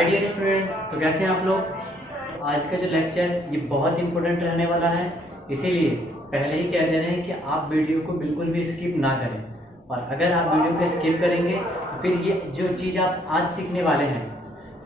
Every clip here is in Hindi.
हाय डियर स्टूडेंट, तो कैसे हैं आप लोग। आज का जो लेक्चर ये बहुत इंपॉर्टेंट रहने वाला है, इसीलिए पहले ही कह दे रहे हैं कि आप वीडियो को बिल्कुल भी स्किप ना करें। और अगर आप वीडियो को स्किप करेंगे तो फिर ये जो चीज़ आप आज सीखने वाले हैं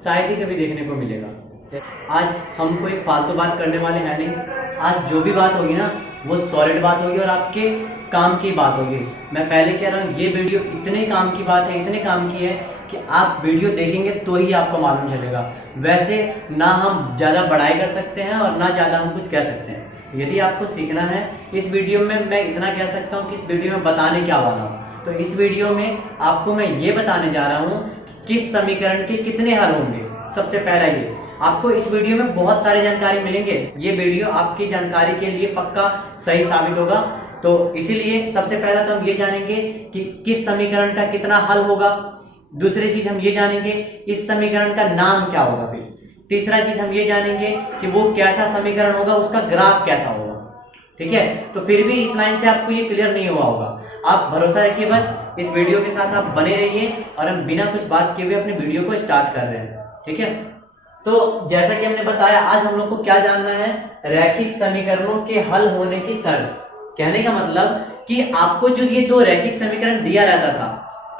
शायद ही कभी देखने को मिलेगा। आज हम कोई फालतू बात करने वाले हैं नहीं। आज जो भी बात होगी ना वो सॉलिड बात होगी और आपके काम की बात होगी। मैं पहले कह रहा हूँ ये वीडियो इतने काम की बात है, इतने काम की है कि आप वीडियो देखेंगे तो ही आपको मालूम चलेगा। वैसे ना हम ज़्यादा बड़ाई कर सकते हैं और ना ज़्यादा हम कुछ कह सकते हैं। यदि आपको सीखना है इस वीडियो में मैं इतना कह सकता हूँ कि इस वीडियो में बताने क्या वाला हूँ। तो इस वीडियो में आपको मैं ये बताने जा रहा हूँ कि किस समीकरण के कितने हल होंगे। सबसे पहला ये आपको इस वीडियो में बहुत सारी जानकारी मिलेंगे। ये वीडियो आपकी जानकारी के लिए पक्का सही साबित होगा। तो इसीलिए सबसे पहला तो हम ये जानेंगे कि किस समीकरण का कितना हल होगा। दूसरी चीज हम ये जानेंगे इस समीकरण का नाम क्या होगा। फिर तीसरा चीज हम ये जानेंगे कि वो कैसा समीकरण होगा, उसका ग्राफ कैसा होगा। ठीक है, तो फिर भी इस लाइन से आपको ये क्लियर नहीं हुआ होगा। आप भरोसा रखिए, बस इस वीडियो के साथ आप बने रहिए और हम बिना कुछ बात किए हुए अपने वीडियो को स्टार्ट कर रहे हैं। ठीक है, तो जैसा कि हमने बताया आज हम लोग को क्या जानना है, रैखिक समीकरणों के हल होने की शर्त। कहने का मतलब कि आपको जो ये दो रैखिक समीकरण दिया रहता था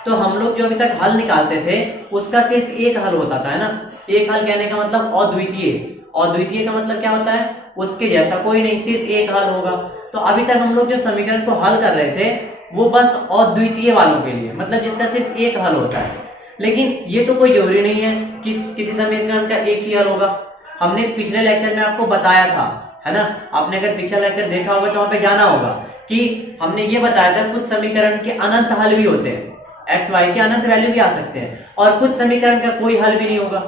तो हम लोग जो अभी तक हल निकालते थे उसका सिर्फ एक हल होता था, है ना। एक हल कहने का मतलब अद्वितीय। अद्वितीय का मतलब क्या होता है, उसके जैसा कोई नहीं, सिर्फ एक हल होगा। तो अभी तक हम लोग जो समीकरण को हल कर रहे थे वो बस अद्वितीय वालों के लिए, मतलब जिसका सिर्फ एक हल होता है। लेकिन ये तो कोई जरूरी नहीं है कि किसी समीकरण का एक ही हल होगा। हमने पिछले लेक्चर में आपको बताया था, है ना। आपने अगर पिछला लेक्चर देखा होगा तो वहां पे जाना होगा कि हमने ये बताया था कुछ समीकरण के अनंत हल भी होते हैं, एक्स वाई के अनंत वैल्यू भी आ सकते हैं, और कुछ समीकरण का कोई हल भी नहीं होगा।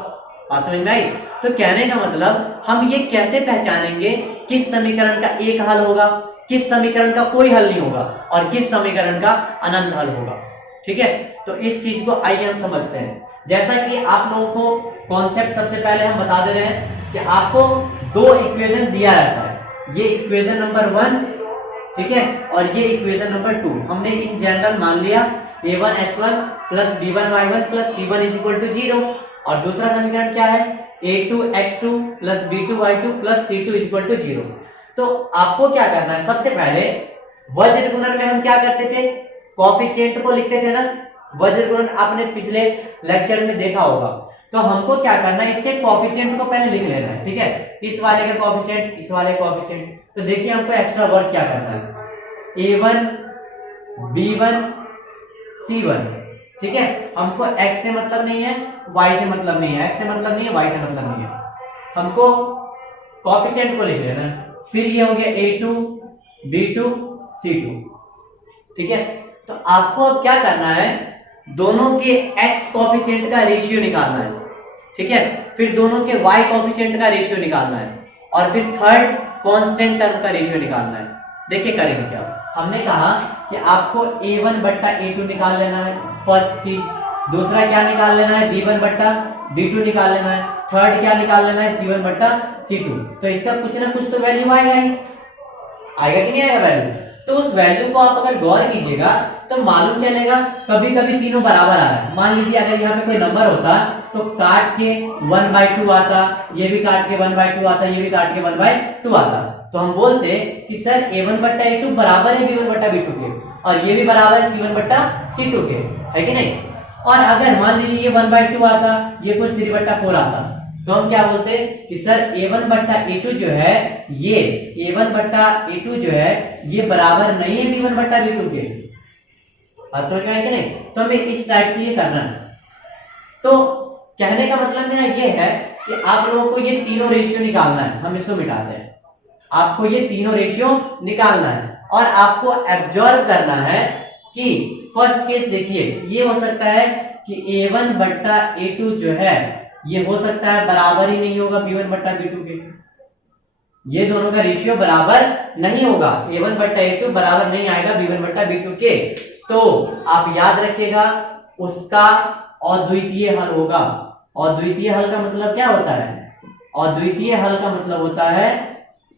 बात समझ में आई। तो कहने का मतलब हम ये कैसे पहचानेंगे किस समीकरण का एक हल होगा, किस समीकरण का कोई हल नहीं होगा और किस समीकरण का अनंत हल होगा। ठीक है, तो इस चीज को आइए हम समझते हैं। जैसा कि आप लोगों को कॉन्सेप्ट सबसे पहले हम बता दे रहे हैं कि आपको दो इक्वेशन दिया रहता है, ये इक्वेशन नंबर 1, ठीक है, और ये इक्वेशन नंबर 2। हमने इन जनरल मान लिया a1x1 plus b1y1 plus c1 is equal to 0। और दूसरा समीकरण क्या है, a2x2 plus b2y2 plus c2 is equal to 0। तो आपको क्या करना है, सबसे पहले वज्र गुणन में हम क्या करते थे, कोएफिशिएंट को लिखते थे ना। वज्र गुणन आपने पिछले लेक्चर में देखा होगा। तो हमको क्या करना है, इसके कोएफिशिएंट को पहले लिख लेना है। ठीक है, इस वाले का कोएफिशिएंट, इस वाले कोएफिशिएंट। तो देखिए हमको एक्स्ट्रा वर्क क्या करना है, a1 b1 c1। ठीक है, हमको x से मतलब नहीं है, y से मतलब नहीं है, x से मतलब नहीं है, y से मतलब नहीं है, हमको कोएफिशिएंट को लिख लेना है। फिर ये हो गया a2 b2 c2। ठीक है, तो आपको अब क्या करना है, दोनों के x कोएफिशिएंट का रेशियो निकालना है। ठीक है, फिर दोनों के y कोएफिशिएंट का रेशियो निकालना है और फिर थर्ड कांस्टेंट टर्म का रेशियो निकालना है। देखिए करेंगे क्या, हमने कहा कि आपको a1 बट्टा a2 निकाल लेना है, फर्स्ट चीज। दूसरा क्या निकाल लेना है, b1 बट्टा b2 निकाल लेना है। थर्ड क्या निकाल लेना है, c1 बट्टा c2। तो इसका कुछ ना कुछ तो वैल्यू आएगा ही, आएगा कि नहीं आएगा वैल्यू। तो उस वैल्यू को आप अगर गौर कीजिएगा तो मालूम चलेगा कभी कभी तीनों बराबर आ रहा है। मान लीजिए अगर यहाँ पे कोई नंबर होता तो काट के 1/2 आता, ये भी काट के 1/2 आता, ये भी काट के 1/2 आता। तो हम बोलते कि सर a1 बट्टा a2 बराबर है b1 बट्टा b2 के, और ये भी बराबर है c1 बट्टा c2 के, है कि नहीं। और अगर मान लीजिए ये 1/2 आता, ये कुछ 3/4 आता, तो हम क्या बोलते कि सर a1 बट्टा a2 जो है, ये a1 बट्टा a2 जो है ये बराबर नहीं है b1 बट्टा b2 के। बात समझ में आई कि नहीं। तो हमें इस टाइप से ये करना है। तो कहने का मतलब मेरा ये है कि आप लोगों को ये तीनों रेशियो निकालना है। हम इसको मिटाते हैं, आपको ये तीनों रेशियो निकालना है और आपको एब्जॉर्ब करना है कि फर्स्ट केस देखिए, ये हो सकता है कि a1 बट्टा a2 जो है ये हो सकता है बराबर ही नहीं होगा b1 बट्टा b2 के। ये दोनों का रेशियो बराबर नहीं होगा, a1 बट्टा a2 बराबर नहीं आएगा b1 बट्टा b2 के। तो आप याद रखिएगा उसका अद्वितीय हल होगा। अद्वितीय हल का मतलब क्या होता है, अद्वितीय हल का मतलब होता है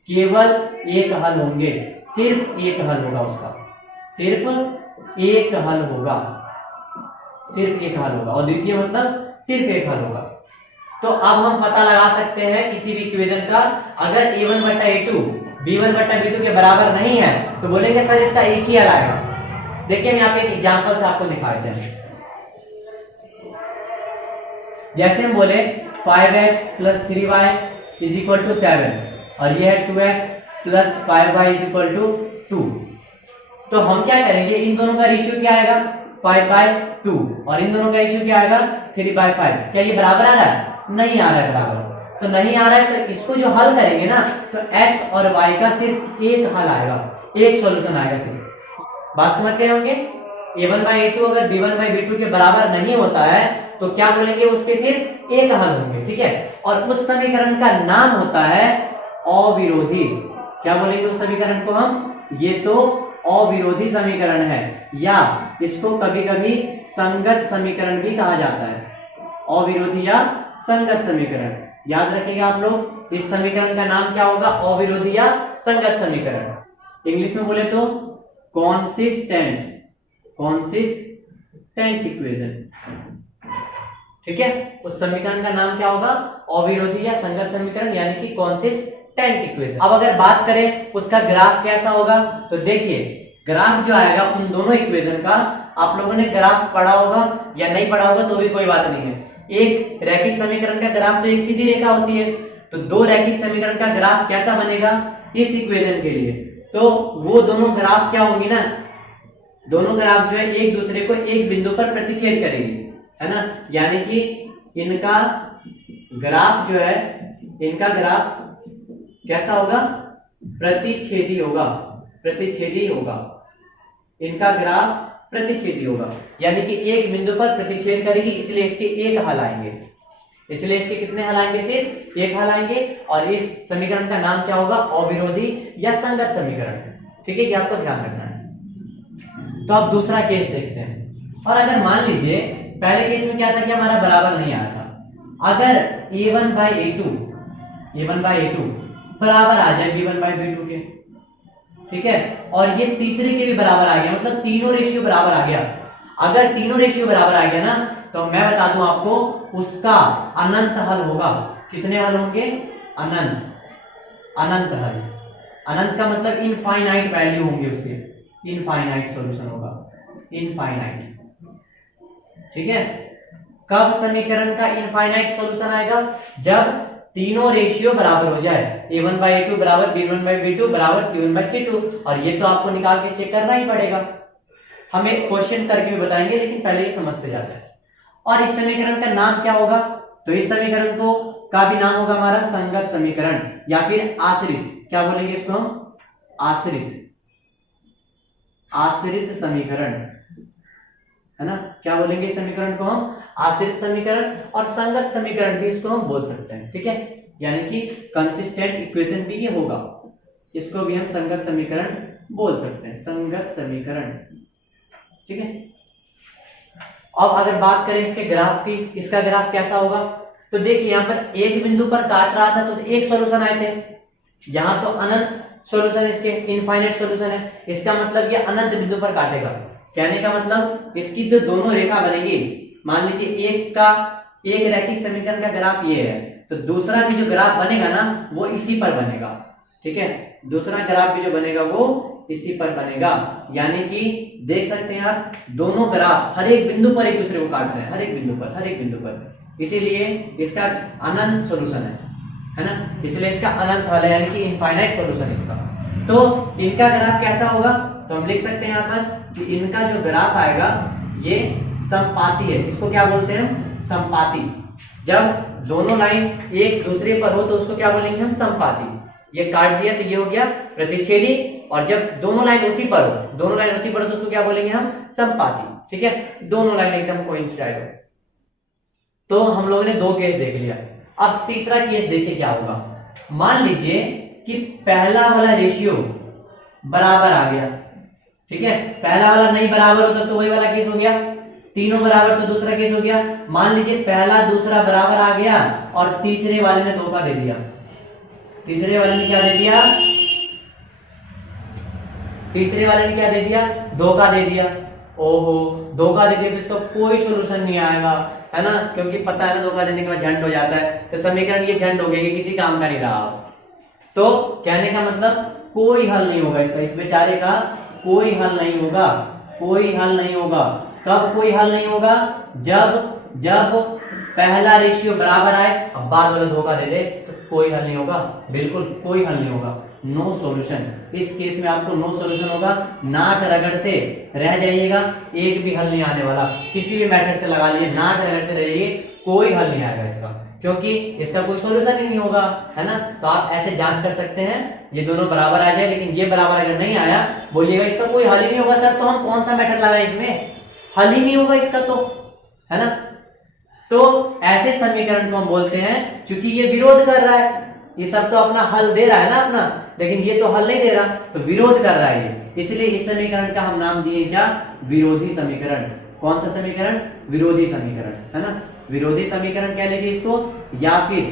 केवल एक हल होंगे, सिर्फ एक हल होगा उसका, सिर्फ एक हल होगा, सिर्फ एक हल होगा। अद्वितीय मतलब सिर्फ एक हल होगा। तो अब हम पता लगा सकते हैं किसी भी इक्वेशन का, अगर a1 बट्टा a2 b1 बट्टा b2 के बराबर नहीं है तो बोलेंगे सर इसका एक ही हल आएगा। देखिए हम यहाँ पे एक एग्जांपल से आपको दिखाते हैं। जैसे हम बोले 5x plus 3y is equal to 7 और ये है 2x plus 5y is equal to 2। तो हम क्या करेंगे, इन दोनों का रेशियो क्या आएगा 5/2 और इन दोनों का रेशियो क्या आएगा 3/5। क्या ये बराबर आ रहा है? नहीं आ रहा है बराबर। तो नहीं आ रहा है तो इसको जो हल करेंगे ना तो x और y का सिर्फ एक हल आएगा, एक सॉल्यूशन आएगा सिर्फ। बात समझ गए होंगे? a1/a2 अगर b1/b2 के बराबर नहीं होता है तो क्या बोलेंगे, उसके सिर्फ एक हल होंगे, ठीक है। और उस समीकरण का नाम होता है अविरोधी। क्या बोलेंगे उस समीकरण को हम? ये तो अविरोधी समीकरण है, या इसको कभी कभी संगत समीकरण भी कहा जाता है। अविरोधी या संगत समीकरण, याद रखिएगा आप लोग। इस समीकरण का नाम क्या होगा? अविरोधी या संगत समीकरण। इंग्लिश में बोले तो कॉन्सिस्टेंट इक्वेशन, ठीक है। उस समीकरण का नाम क्या होगा? अविरोधी या संगत समीकरण, यानी कि कॉन्सिस्टेंट इक्वेशन। अब अगर बात करें उसका ग्राफ कैसा होगा, तो देखिए ग्राफ जो आएगा उन दोनों इक्वेशन का, आप लोगों ने ग्राफ पढ़ा होगा या नहीं पढ़ा होगा तो भी कोई बात नहीं है। एक रैखिक समीकरण का ग्राफ तो एक सीधी रेखा होती है, तो दो रैखिक समीकरण का ग्राफ कैसा बनेगा इस इक्वेशन के लिए? तो वो दोनों ग्राफ क्या होंगी ना, दोनों ग्राफ जो है एक दूसरे को एक बिंदु पर प्रतिच्छेद करेंगे, है ना। यानी कि इनका ग्राफ जो है, इनका ग्राफ कैसा होगा? प्रतिच्छेदी होगा, प्रतिच्छेदी होगा। इनका ग्राफ प्रतिच्छेदी होगा, यानी कि एक बिंदु पर प्रतिच्छेद करेगी, इसलिए इसके एक हल आएंगे। इसलिए इसके कितने हल आएंगे? सिर्फ एक हल आएंगे। और इस समीकरण का नाम क्या होगा? अविरोधी या संगत समीकरण, ठीक है। ये आपको ध्यान रखना है। तो अब दूसरा केस देखते हैं। और अगर मान लीजिए पहले केस में क्या था कि हमारा बराबर नहीं आया था, अगर a1/a2 बराबर आ जाए b1/b2 के, ठीक है, और ये तीसरे के भी बराबर आ गया, मतलब तीनों रेशियो बराबर आ गया। अगर तीनों रेशियो बराबर आ गया ना तो मैं बता दूं आपको उसका अनंत हल होगा। कितने हल होंगे? अनंत हल। अनंत का मतलब इनफाइनाइट वैल्यू होंगे उसके, इनफाइनाइट सॉल्यूशन होगा, इनफाइनाइट, ठीक है। कब समीकरण का इनफाइनाइट सॉल्यूशन आएगा? जब तीनों रेशियो बराबर हो जाए, a1/a2 बराबर b1/b2 बराबर c1/c2। और ये तो आपको निकाल के चेक करना ही पड़ेगा, हम एक क्वेश्चन करके भी बताएंगे, लेकिन पहले ही समझते जाते हैं। और इस समीकरण का नाम क्या होगा? तो इस समीकरण को का भी नाम होगा हमारा संगत समीकरण या फिर आश्रित। क्या बोलेंगे इसको हम? आश्रित समीकरण, है ना। क्या बोलेंगे इस समीकरण को हम? आश्रित समीकरण। और संगत समीकरण भी इसको हम बोल सकते हैं, ठीक है। यानी कि कंसिस्टेंट इक्वेशन भी ये होगा, इसको भी हम संगत समीकरण बोल सकते हैं, संगत समीकरण, ठीक है। अब अगर बात करें इसके ग्राफ की, इसका ग्राफ कैसा होगा? तो देखिए यहाँ पर एक बिंदु पर काट रहा था तो एक सॉल्यूशन आए थे, यहाँ तो अनंत सॉल्यूशन, इसके इनफाइनाइट सॉल्यूशन है। इसका मतलब ये अनंत बिंदु पर काटेगा। कहने का मतलब इसकी तो दोनों रेखा बनेगी। मान लीजिए एक रैखिक समीकरण का ग्राफ ये है, तो दूसरा भी जो ग्राफ बनेगा ना वो इसी पर बनेगा, ठीक है। दूसरा ग्राफ भी जो बनेगा वो इसी पर बनेगा। यानी कि देख सकते हैं आप, दोनों ग्राफ हर एक बिंदु पर एक दूसरे को काट रहे हैं, हर एक बिंदु पर। इसीलिए इसका अनंत सॉल्यूशन है ना, इसलिए इसका अनंत हल है, यानी कि इनफाइनाइट सॉल्यूशन इसका। तो इनका ग्राफ कैसा होगा? तो हम लिख सकते हैं यहाँ पर कि इनका जो ग्राफ आएगा ये समपाती है। इसको क्या बोलते हैं हम? समपाती। जब दोनों लाइन एक दूसरे पर हो तो उसको क्या बोलेंगे हम? समपाती। ये काट दिया तो ये हो गया प्रतिच्छेदी, और जब दोनों लाइन उसी पर हो तो उसको क्या बोलेंगे हम? समपाती, ठीक है। दोनों लाइन एकदम कोइंसाइड हो। तो हम लोगों ने दो केस देख लिया। अब तीसरा केस देखिए क्या होगा। मान लीजिए कि पहला वाला रेशियो बराबर आ गया, ठीक है। पहला वाला नहीं बराबर होता तो वही वाला केस हो गया, तीनों बराबर तो दूसरा केस हो गया। मान लीजिए पहला दूसरा बराबर आ गया और तीसरे वाले ने धोखा दे दिया। तीसरे वाले ने क्या दे दिया? धोखा दे दिया। ओहो, धोखा दे दिया तो इसका कोई सॉल्यूशन नहीं आएगा, है ना, क्योंकि पता है ना धोखा देने के बाद झंड हो जाता है, तो समीकरण ये झंड हो गया, ये किसी काम का नहीं रहा। तो कहने का मतलब कोई हल नहीं होगा इसका, इस बेचारे का कोई हल नहीं होगा, कोई हल नहीं होगा। कब कोई हल नहीं होगा? जब पहला रेशियो बराबर आए, अब बाद वाला धोखा दे दे तो कोई हल नहीं होगा, बिल्कुल कोई हल नहीं होगा, नो सॉल्यूशन। इस केस में आपको नो सॉल्यूशन होगा, नाक रगड़ते रह जाइएगा, एक भी हल नहीं आने वाला। किसी भी मेथड से लगा लीजिए, नाक रगड़ते रहिए, कोई हल नहीं आएगा इसका, क्योंकि इसका कोई सॉल्यूशन ही नहीं होगा, है ना। तो आप ऐसे जांच कर सकते हैं, ये दोनों बराबर आ जाए, लेकिन ये बराबर अगर नहीं आया, बोलिएगा इसका कोई हल ही नहीं होगा सर, तो हम कौन सा मेथड लगाए, इसमें हल ही नहीं होगा इसका, तो है ना। तो ऐसे समीकरण को हम बोलते हैं, क्योंकि ये विरोध कर रहा है, ये सब तो अपना हल दे रहा है ना अपना, लेकिन ये तो हल नहीं दे रहा, तो विरोध कर रहा है ये, इसलिए इस समीकरण का हम नाम दिए क्या? विरोधी समीकरण। कौन सा समीकरण? विरोधी समीकरण, है ना। विरोधी समीकरण कह लीजिए इसको, या फिर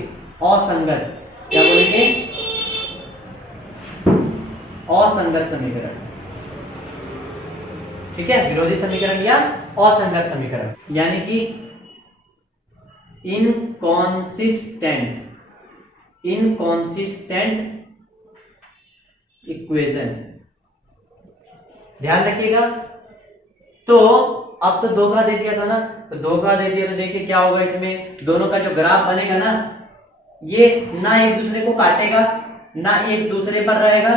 असंगत, क्या बोलेंगे? असंगत समीकरण, ठीक है, विरोधी समीकरण या असंगत समीकरण, यानी कि इनकॉन्सिस्टेंट इक्वेशन, ध्यान रखिएगा। तो अब तो धोखा दे दिया था ना, तो धोखा दे दिया तो देखिए क्या होगा, इसमें दोनों का जो ग्राफ बनेगा ना, ये ना एक दूसरे को काटेगा, ना एक दूसरे पर रहेगा,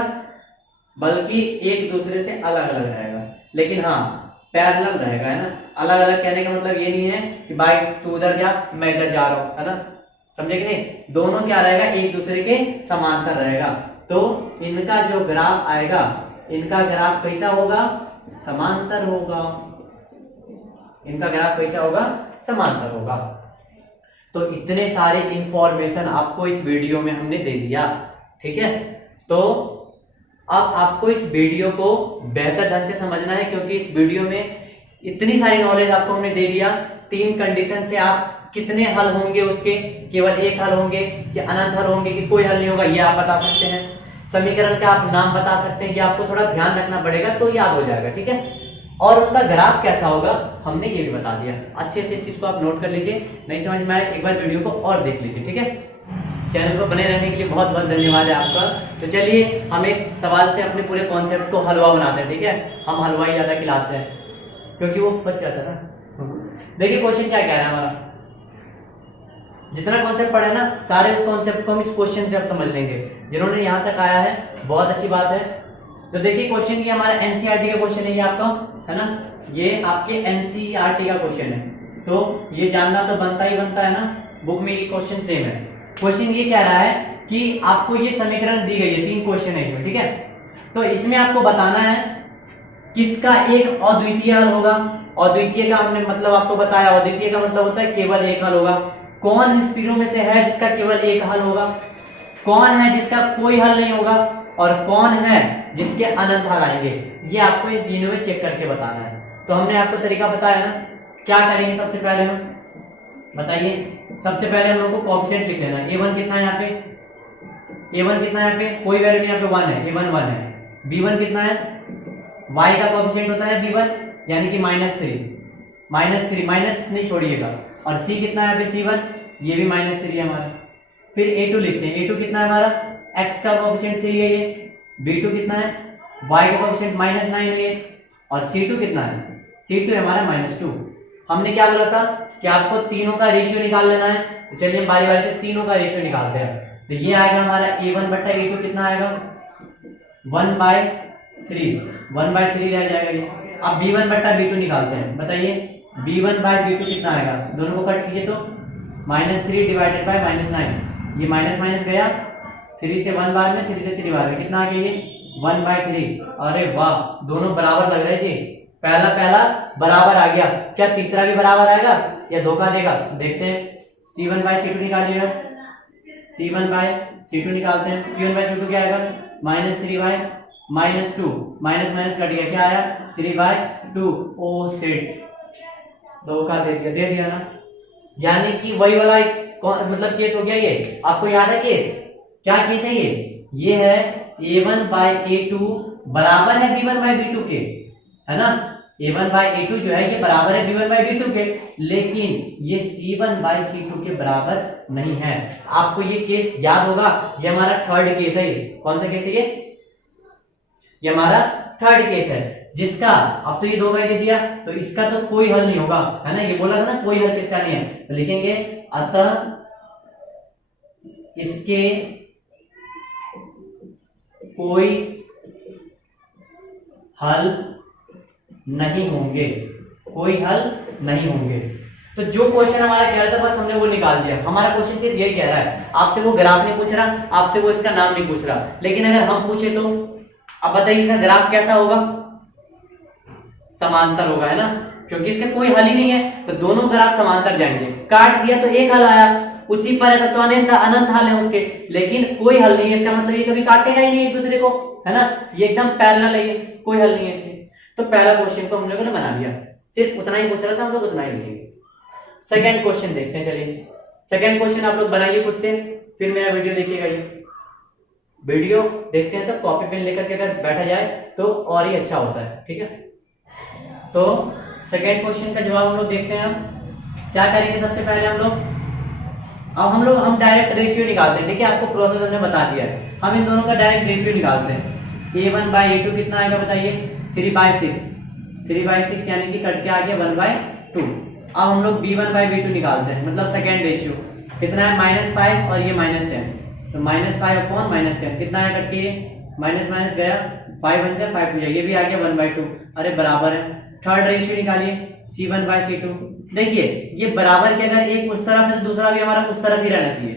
बल्कि एक दूसरे से अलग अलग रहेगा, लेकिन हाँ पैरेलल रहेगा, है ना। अलग अलग कहने का मतलब ये नहीं है कि भाई तू उधर जा मैं इधर जा रहा हूं, है ना, समझे कि नहीं। दोनों क्या रहेगा? एक दूसरे के समांतर रहेगा। तो इनका जो ग्राफ आएगा, इनका ग्राफ कैसा होगा? समांतर होगा। इनका ग्राफ कैसा होगा? समांतर होगा। तो इतने सारे इंफॉर्मेशन आपको इस वीडियो में हमने दे दिया, ठीक है। तो अब आपको इस वीडियो को बेहतर ढंग से समझना है, क्योंकि इस वीडियो में इतनी सारी नॉलेज आपको हमने दे दिया। 3 कंडीशन से आप कितने हल होंगे उसके, केवल एक हल होंगे कि अनंत हल होंगे कि कोई हल नहीं होगा, ये आप बता सकते हैं। समीकरण का आप नाम बता सकते हैं, ये आपको थोड़ा ध्यान रखना पड़ेगा तो याद हो जाएगा, ठीक है। और उनका ग्राफ कैसा होगा हमने ये भी बता दिया। अच्छे से इस चीज को आप नोट कर लीजिए, नहीं समझ में आए एक बार वीडियो को और देख लीजिए, ठीक है। चैनल पर बने रहने के लिए बहुत बहुत धन्यवाद है आपका। तो चलिए हम एक सवाल से अपने पूरे कॉन्सेप्ट को हलवा बनाते हैं, ठीक है। हम हलवा ही ज्यादा खिलाते हैं क्योंकि वो पच जाता है ना। देखिए क्वेश्चन क्या कह रहा है हमारा, जितना कॉन्सेप्ट पढ़ा है ना, सारे उस कॉन्सेप्ट को हम इस क्वेश्चन से अब समझ लेंगे। जिन्होंने यहाँ तक आया है बहुत अच्छी बात है। तो देखिए क्वेश्चन ये हमारा एनसीईआरटी का क्वेश्चन है, ये आपका है ना, ये आपके एनसीईआरटी का क्वेश्चन है, तो ये जानना तो बनता ही बनता है ना, बुक में ये क्वेश्चन सेम है। क्वेश्चन ये कह रहा है कि आपको ये समीकरण दी गई है, 3 क्वेश्चन है इसमें, ठीक है। तो इसमें आपको बताना है किसका एक अद्वितीय हल होगा। अद्वितीय का हमने मतलब आपको बताया, अद्वितीय का मतलब होता है केवल एक हल होगा। कौन इन तीनों में से है जिसका केवल एक हल होगा, कौन है जिसका कोई हल नहीं होगा, और कौन है जिसके अनंत हल आएंगे, ये आपको इन तीनों में चेक करके बताना है। तो हमने आपको तरीका बताया ना, क्या करेंगे सबसे पहले हम बताइए। सबसे पहले हम लोग को कोएफिशिएंट लिख लेना। a1 कितना है यहाँ पे, a1 कितना है यहाँ पे, कोई वैल्यू नहीं, यहाँ पे 1 है, a1 1 है। b1 कितना है, y का कोएफिशिएंट होता है b1 यानी कि -3 माइनस नहीं छोड़िएगा। और c कितना है यहाँ पे c1, ये भी -3 है हमारा। फिर a2 लिखते हैं, a2 कितना है हमारा, x का कोएफिशिएंट 3 है ये। b2 कितना है, y का कोएफिशिएंट -9 है ये। और c2 कितना है, c2 है हमारा -2। हमने क्या बोला था कि आपको तीनों का रेशियो निकाल लेना है। तो चलिए हम बारी बारी से तीनों का रेशियो निकालते हैं। तो ये आएगा हमारा a1 बट्टा a2 कितना आएगा, 1/3 रह जाएगा ये। अब b1 बट्टा b2 निकालते हैं, बताइए b1/b2 कितना आएगा, दोनों को कट कीजिए तो -3 डिवाइडेड बाय -9, ये माइनस माइनस गया, 3 से 1 बार में, 3 से 3 बार में, कितना आ गया ये 1/3। अरे वाह, दोनों बराबर लग रहे जी, पहला बराबर आ गया। क्या तीसरा भी बराबर आएगा या धोखा देगा, देखते हैं। c1/c2 निकालिएगा, c1/c2 निकालते हैं। c1/c2 क्या आएगा, -3/-2, माइनस कट गया, क्या आया 3/2। ओ शिट, धोखा दे दिया ना। यानी कि वही वाला मतलब केस हो गया ये, आपको याद है केस, क्या केस है ये है a1/a2 बराबर है b1/b2 के, है ना। A1/A2 जो है ये बराबर है B1/B2 के, लेकिन ये C1/C2 के बराबर नहीं है। आपको ये केस याद होगा, ये हमारा थर्ड केस है। ये कौन सा केस है? ये हमारा थर्ड केस है, जिसका अब तो ये 2 दे दिया, तो इसका तो कोई हल नहीं होगा, है ना। ये बोला था ना कोई हल किसका नहीं है, तो लिखेंगे अतः इसके कोई हल नहीं होंगे, कोई हल नहीं होंगे। तो जो क्वेश्चन हमारा कह रहा था बस हमने वो निकाल दिया। हमारा क्वेश्चन सिर्फ यही कह रहा है, आपसे वो ग्राफ नहीं पूछ रहा, आपसे वो इसका नाम नहीं पूछ रहा। लेकिन अगर हम पूछे तो अब बताइए इसका ग्राफ कैसा होगा? समांतर होगा, है ना, क्योंकि इसका कोई हल ही नहीं है, तो दोनों ग्राफ समांतर जाएंगे। काट दिया तो एक हल आया, उसी पर है तो अनंत हल है उसके, लेकिन कोई हल नहीं है। इसका मतलब ये कभी काटेगा ही नहीं एक दूसरे को, है ना। ये एकदम पैरेलल है, ये कोई हल नहीं है इसके। तो पहला क्वेश्चन को हम लोगों ने बना लिया, सिर्फ उतना ही पूछ रहा था, हम लोग उतना ही लिखेंगे। सेकंड क्वेश्चन देखते हैं, चलिए। सेकंड क्वेश्चन आप लोग बनाइए खुद से, फिर मेरा वीडियो देखिएगा। ये वीडियो देखते हैं तो कॉपी पेन लेकर के अगर बैठा जाए तो और ही अच्छा होता है, ठीक है। तो सेकंड क्वेश्चन का जवाब हम लोग देखते हैं। हम क्या करेंगे? सबसे पहले हम डायरेक्ट रेशियो निकालते हैं, ठीक है। आपको प्रोसेस हमने बता दिया है, हम इन दोनों का डायरेक्ट रेशियो निकालते हैं। A1/A2 कितना आएगा बताइए? 3/6, 3/6 यानी कि कट के आ गया 1/2। अब हम लोग B1/B2 निकालते हैं, मतलब सेकेंड रेशियो कितना है? -5 और ये -10, तो -5/-10 कितना है? कट के माइनस माइनस गया, 5 1 जा 5 2, ये भी आ गया 1/2। अरे बराबर है। थर्ड रेशियो निकालिए, C1/C2। देखिए ये बराबर के अगर एक उस तरफ है तो दूसरा भी हमारा उस तरफ ही रहना चाहिए,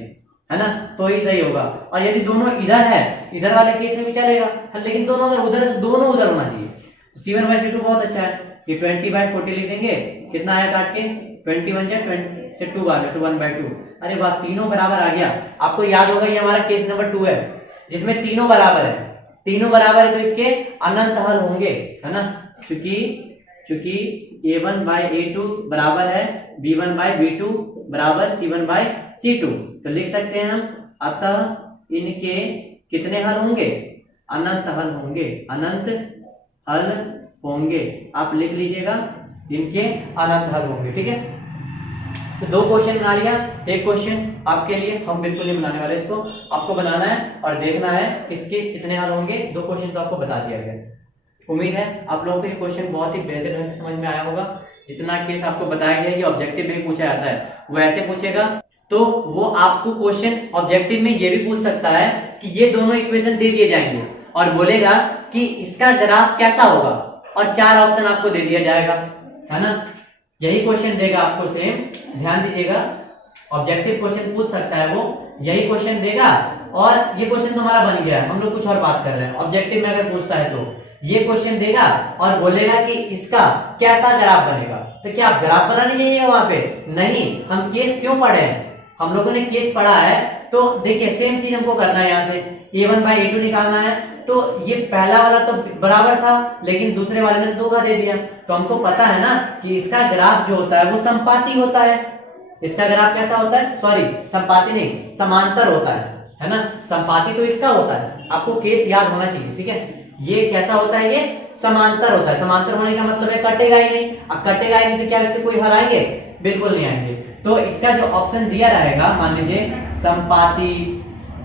है ना, तो ही सही होगा। और यदि दोनों इधर है, इधर वाले केस में भी चलेगा, लेकिन दोनों अगर उधर है तो दोनों उधर होना चाहिए। C1/C2 बहुत अच्छा है। ये 20/40 लिख देंगे, कितना आया काट के? 20 1 जा 20 से 2 आ गया तो 1/2। अरे वाह, तीनों बराबर आ गया। आपको याद होगा ये हमारा केस नंबर 2 है, जिसमें तीनों बराबर है। तीनों बराबर है तो इसके अनंत हल होंगे, है ना, चूंकि A1/A2 बराबर है B1/B2 बराबर C1/C2, तो लिख सकते हैं हम अतः इनके कितने हल होंगे? अनंत हल होंगे, अनंत हल होंगे। आप लिख लीजिएगा, इनके अनंत हल होंगे, ठीक है। तो 2 क्वेश्चन बना लिया। एक क्वेश्चन आपके लिए हम बिल्कुल नहीं बनाने वाले, इसको आपको बनाना है और देखना है इसके कितने हल होंगे। 2 क्वेश्चन तो आपको बता दिया गया। उम्मीद है आप लोगों को ये क्वेश्चन बहुत ही बेहतर ढंग से समझ में आया होगा। जितना केस आपको बताया गया ये ऑब्जेक्टिव में पूछा जाता है, वो ऐसे पूछेगा तो वो आपको क्वेश्चन ऑब्जेक्टिव में ये भी पूछ सकता है कि ये दोनों इक्वेशन दे दिए जाएंगे और बोलेगा कि इसका ग्राफ कैसा होगा, और 4 ऑप्शन आपको दे दिया जाएगा, है ना। यही क्वेश्चन देगा आपको, सेम ध्यान दीजिएगा। ऑब्जेक्टिव क्वेश्चन पूछ सकता है वो, यही क्वेश्चन देगा। और ये क्वेश्चन तो हमारा बन गया है, हम लोग कुछ और बात कर रहे हैं। ऑब्जेक्टिव में अगर पूछता है तो ये क्वेश्चन देगा और बोलेगा कि इसका कैसा ग्राफ बनेगा। तो क्या ग्राफ बनानी चाहिए वहां पे? नहीं, हम केस क्यों पढ़े हैं? हम लोगों ने केस पढ़ा है, तो देखिए सेम चीज हमको करना है। यहाँ से A1/A2 निकालना है, तो ये पहला वाला तो बराबर था, लेकिन दूसरे वाले ने 2 का दे दिया, तो हमको पता है ना कि इसका ग्राफ जो होता है वो संपाती होता है। इसका ग्राफ कैसा होता है? सॉरी, संपाती नहीं, समांतर होता है ना। संपाती तो इसका होता है, आपको केस याद होना चाहिए, ठीक है। ये कैसा होता है? ये समांतर होता है। समांतर होने का मतलब है कटेगा ही नहीं। अब कटेगा ही नहीं तो क्या इसके कोई हल आएंगे? बिल्कुल नहीं आएंगे। तो इसका जो ऑप्शन दिया रहेगा, मान लीजिए संपाती,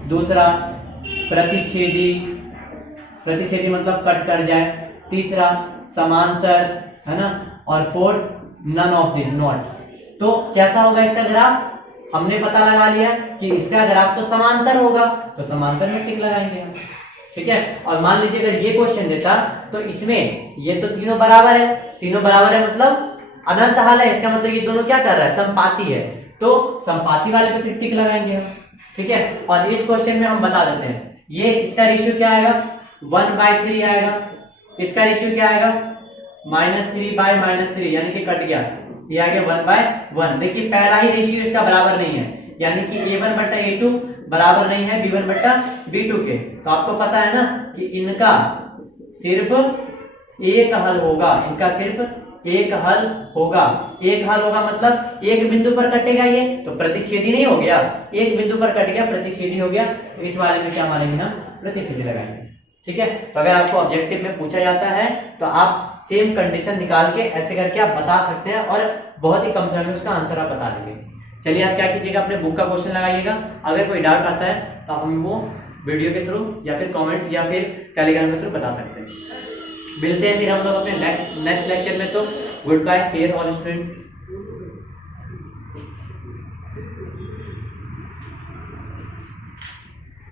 दूसरा प्रतिच्छेदी, प्रतिच्छेदी मतलब कट कर जाए, तीसरा समांतर, है ना, और fourth none of this, not. तो कैसा होगा इसका ग्राफ? हमने पता लगा लिया कि इसका ग्राफ तो समांतर होगा, तो समांतर में टिक लगाएंगे हम, ठीक है। और मान लीजिए अगर ये क्वेश्चन देता तो इसमें ये तो तीनों बराबर है, तीनों बराबर है मतलब अनंत हल है, इसका मतलब ये दोनों क्या कर रहा है? संपाती है, तो संपाती वाले पे फिर टिक लगाएंगे हम, ठीक है। और इस क्वेश्चन में हम बता देते हैं ये इसका रेशियो क्या आएगा? 1/3 आएगा। इसका रेशियो क्या आएगा? -3/-3, यानी कि कट गया, ये आ गया 1/1। देखिए पहला ही रेशियो इसका बराबर नहीं है, यानी कि A1/A2 बराबर नहीं है B1/B2 के। तो आपको पता है ना कि इनका सिर्फ एक हल होगा, इनका सिर्फ एक हल होगा। एक हल होगा मतलब एक बिंदु पर कटेगा ये, तो प्रतिच्छेदी नहीं हो गया, एक बिंदु पर कट गया, प्रतिच्छेदी हो गया। तो इस वाले में क्या मानेंगे हम? प्रतिच्छेदी लगाएंगे, ठीक है। तो अगर आपको ऑब्जेक्टिव में पूछा जाता है तो आप सेम कंडीशन निकाल के ऐसे करके आप बता सकते हैं और बहुत ही कम समय में उसका आंसर आप बता देंगे। चलिए आप क्या कीजिएगा, अपने बुक का क्वेश्चन लगाइएगा। अगर कोई डाउट आता है तो आप हमें वो वीडियो के थ्रू या फिर कमेंट या फिर टेलीग्राम के थ्रू बता सकते हैं। मिलते हैं फिर हम लोग अपने नेक्स्ट लेक्चर में। तो good bye, take care all student.